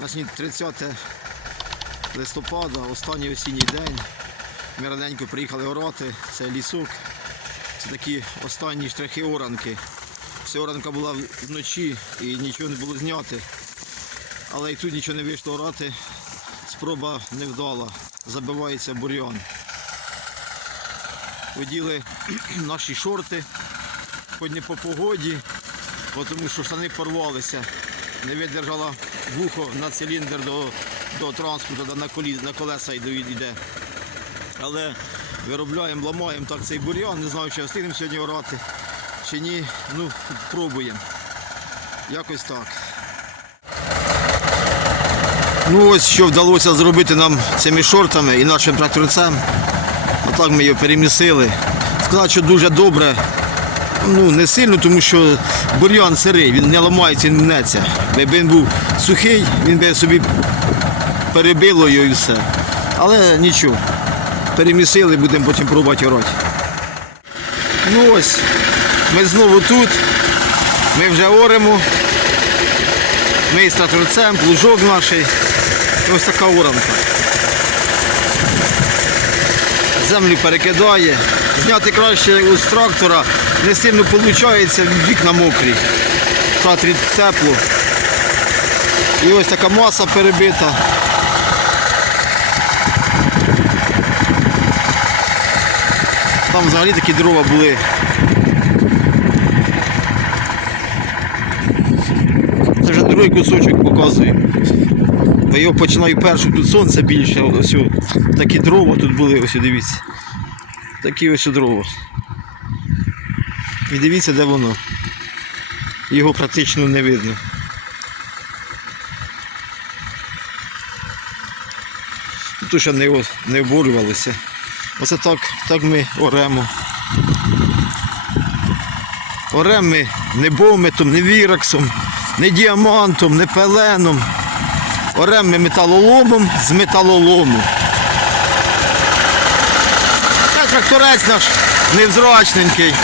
На сьогодні 30 листопада, останній осінній день. Ми раненько приїхали орати, це лісок. Це такі останні штрихи оранки. Вся оранка була вночі і нічого не було зняти. Але і тут нічого не вийшло орати. Спроба невдала. Забивається бур'ян. Оділи наші шорти, хоч не по погоді, тому що штани порвалися. Не видержала вухо на циліндр до, до транспорту, на, колі, на колеса йде. Але виробляємо, ламаємо так цей бур'ян, не знаю, чи встигнемо сьогодні орати, чи ні. Ну, пробуємо. Якось так. Ну ось що вдалося зробити нам цими шортами і нашим тракторцем. Отак ми його перемісили. Сказати, що дуже добре. Ну, не сильно, тому що бур'ян сирий, він не ламається, не мнеться. Якби він був сухий, він би собі перебило його і все. Але нічого. Перемісили, будемо потім пробувати орати. Ну ось, ми знову тут. Ми вже оремо. Ми з тракторцем, плужок наш. Ось така оранка. Землю перекидає. Зняти краще з трактора не сильно виходить, вікна мокрі. В тепло. І ось така маса перебита. Там взагалі такі дрова були. Це вже другий кусочок показую. Бо його починаю першу, тут сонце більше, ось такі дрова тут були, ось дивіться. Такі ось дрова. І дивіться, де воно. Його практично не видно. Тут ще не, не обурювалося. Оце так, так ми оремо. Ми не бометом, не віраксом, не діамантом, не пеленом. Оремо ми металоломом з металолому. Та тракторець наш невзрачненький,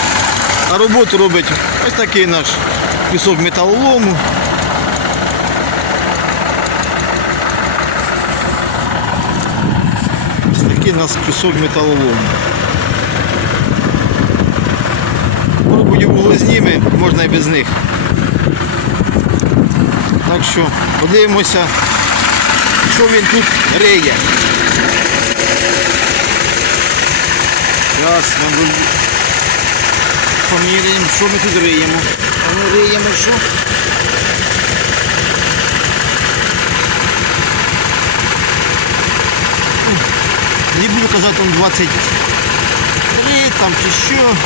а роботу робить ось такий наш кусок металолому. Ось такий у нас кусок металолому. Пробую було зніми, можна і без них. Так що подивимося, що він тут риє. Зараз будемо поміряємо, що ми тут риємо. А Ми риємо що? Не буду казати там 23 там чи що.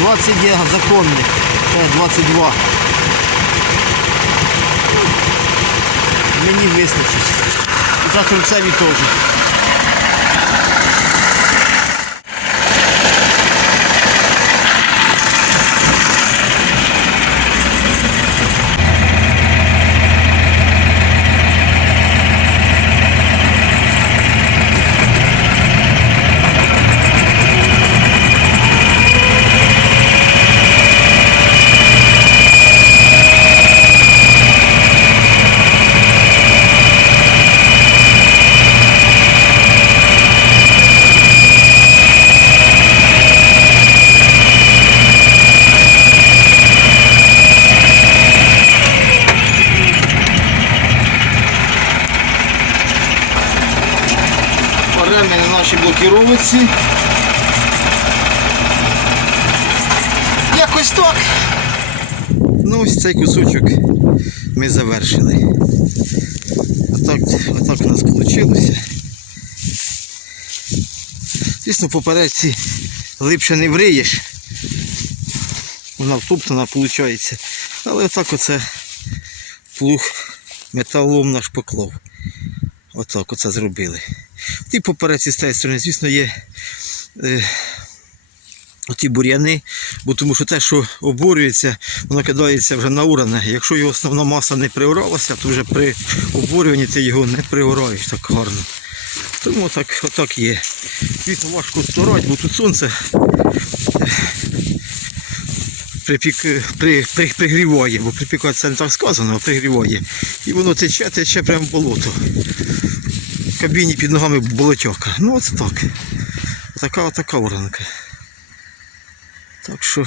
20 є законних. 22. Мені вистачить. І тракторцеві теж. Оремо на нашій блокіровці. Якось так. Ну ось цей кусочок ми завершили. Отак, отак у нас вийшло. Звісно, попередці липше не вриєш. Вона втоптана виходить. Але отак оце плуг металом наш поклав. Отак оце зробили. Тій попереці з тієї сторони, звісно, є е, оті бур'яни, бо тому що те, що обурюється, воно кидається вже на уране. Якщо його основна маса не приоралася, то вже при обурюванні ти його не приораєш так гарно. Тому так, отак є. Звісно, важко сторати, бо тут сонце. припік, при, при, пригріває, бо припікати це не так сказано, а пригріває. І воно тече, тече прямо в болото. Кабіні під ногами болотьока. Ну от так. Така така уранка. Так що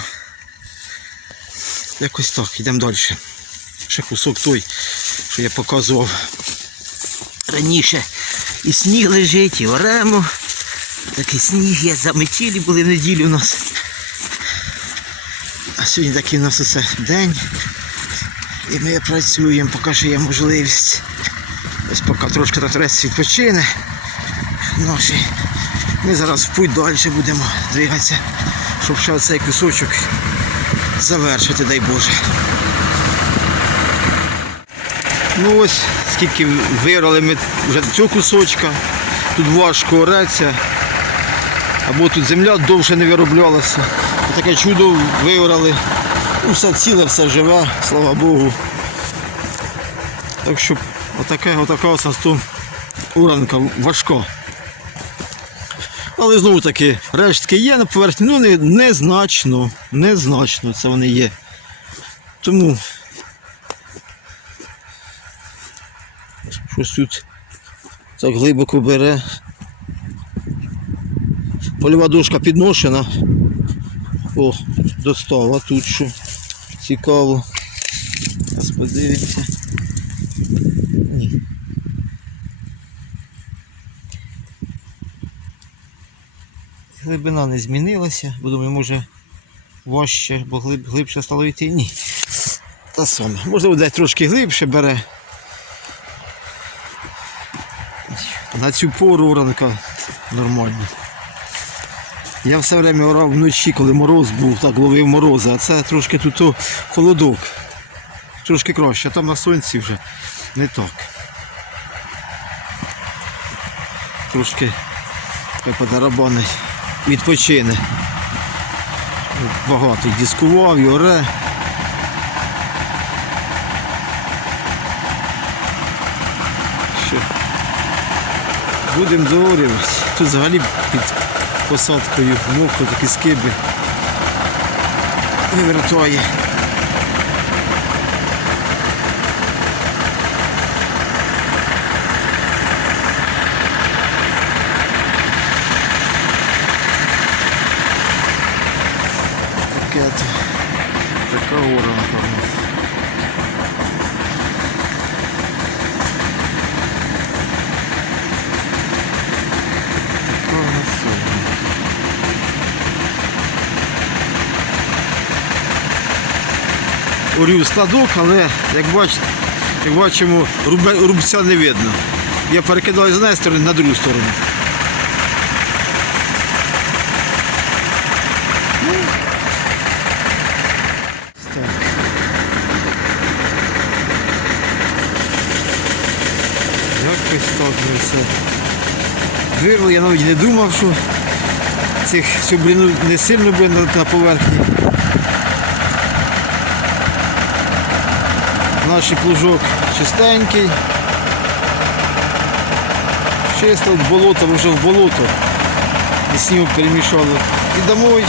якось так, йдемо далі. Ще кусок той, що я показував раніше. І сніг лежить, і оремо. Такий сніг є, заметілі були в неділю у нас. А сьогодні такий у нас оце день. І ми працюємо, поки що є можливість. Ось поки трошки тракторець відпочине. Наші. Ми зараз в путь далі будемо двигатися, щоб ще цей кусочок завершити, дай Боже. Ну ось скільки вирали ми вже цього кусочка. Тут важко ореться. Або тут земля довше не вироблялася. Таке чудо виорали. Ну, все ціле, все живе, слава Богу. Так що отаке, отака ось у нас тут уранка важка. Але знову таки, рештки є на поверхні, ну не, незначно, незначно це вони є. Тому щось тут так глибоко бере. Польова дошка підношена. О, достала тут що. Цікаво. Зараз. Глибина не змінилася, бо думаю, може важче, бо глиб, глибше стало йти. Ні. Та саме. Можливо, десь трошки глибше бере. На цю пору ранка нормально. Я все время орав вночі, коли мороз був, так ловив морози, а це трошки тут холодок. Трошки краще, а там на сонці вже не так. Трошки подарабанить, відпочине. Багато дискував, йоре. оре. Що? Будемо доорювати. Тут взагалі під посадкою мокро такі скиби. не Таке то. Така. Така у нас. Орів складок, але як бачите, як бачимо, рубця не видно. Я перекидаю з однієї сторони на другу сторону. Ну, так. Так все. Я навіть не думав, що цих цю бліну не сильно буде на, поверхні. Наш плужок чистенький. Чисто болото, вже в болото. І снігу перемішали. І домой.